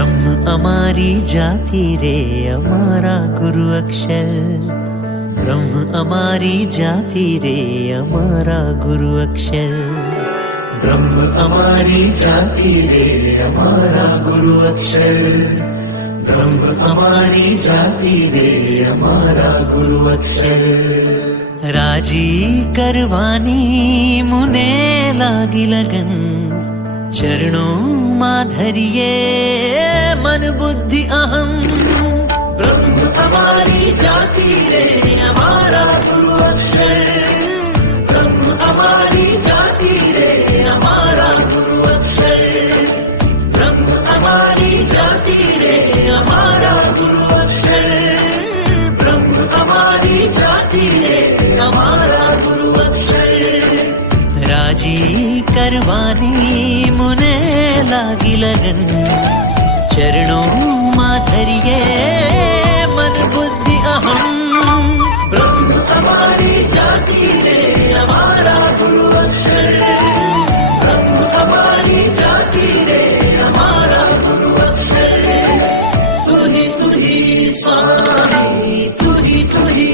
ब्रह्म अमारी जाति रे अमारा गुरु अक्षर। ब्रह्म अमारी जाति रे अमारा गुरु अक्षर। ब्रह्म अमारी जाति रे अमारा गुरु अक्षर। ब्रह्म अमारी जाति रे अमारा गुरु अक्षर। राजी करवानी मुने लागी लगन, चरणों माधरिये मन बुद्धि अहम। ब्रह्म हमारी जाति रे हमारा गुरु अक्षर। ब्रह्म हमारी जाति रे हमारा गुरु अक्षर। ब्रह्म हमारी जाति रे हमारा गुरु अक्षर। ब्रह्म हमारी जाति रे हमारा गुरु अक्षर। राजी करवानी मुने लागी लगन, चरणों माधरिये मन बुद्धि अहम। ब्रह्म हमारी जाति रे हमारा गुरु अक्षर। ब्रह्म हमारी जाति रे हमारा गुरु अक्षर। तू ही स्वामी, तू ही स्वामी, तू ही।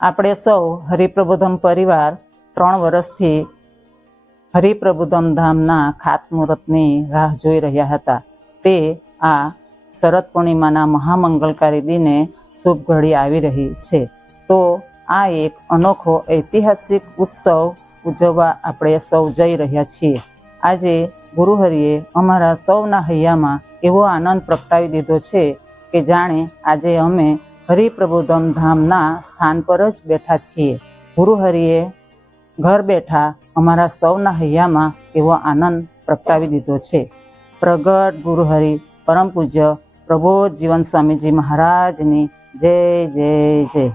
આપણે સૌ હરિપ્રબોધમ પરિવાર 3 વર્ષથી હરિપ્રબોધમ ધામના ખાતમુહૂર્તની રાહ જોઈ રહ્યા હતા. તે આ શરદ પૂર્ણિમાના મહામંગલકારી દિને શુભ ઘડી આવી રહી છે. તો આ એક અનોખો ઐતિહાસિક ઉત્સવ ઉજવવા આપણે સૌ જઈ રહ્યા છીએ. આજે ગુરુહરિએ અમારા સૌના હૈયામાં એવો આનંદ પ્રગટાવી દીધો છે કે જાણે આજે અમે હરિપ્રબોધમ ધામના સ્થાન પર જ બેઠા છીએ. ગુરુહરિએ ઘર બેઠા અમારા સૌના હૈયામાં એવો આનંદ પ્રગટાવી દીધો છે. પ્રગટ ગુરુહરિ પરમ પૂજ્ય પ્રબોધ જીવન સ્વામીજી મહારાજની જય જય જય.